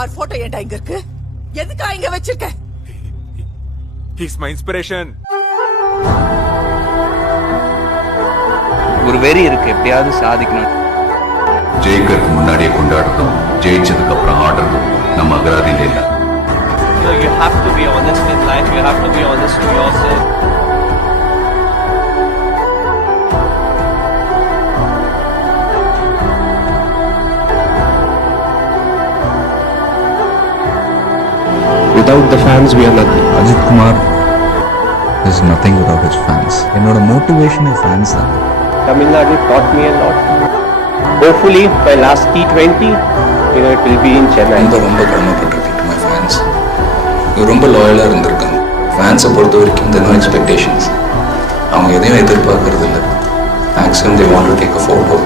R photo ஏன்டா இங்க இருக்கு? எதுக்கா இங்க வச்சிருக்க? He's my inspiration. ஒரு வெறி இருக்கு, எப்படியாவது சாதிக்கணும். ஜெயிக்கிறதுக்கு முன்னாடியே கொண்டாடுறதும் ஜெயிச்சதுக்கு அப்புறம் ஆடுறதும் நம்ம அகராதியில இல்ல. You have to be honest in life. You have to be honest with yourself. Without the fans, we are nothing. Ajit Kumar is nothing without his fans. என்னோட motivation is fans தான். Tamil Nadu taught me a lot. Hopefully, by last T20, it will be in Chennai. ரொம்ப கடமைப்பட்டிருக்கேன் to my fans. ரொம்ப லாயலாக இருந்திருக்காங்க. ஃபேன்ஸை பொறுத்த வரைக்கும் the no expectations. அவங்க எதையும் எதிர்பார்க்கறது இல்லை. Maximum they want to take a photo.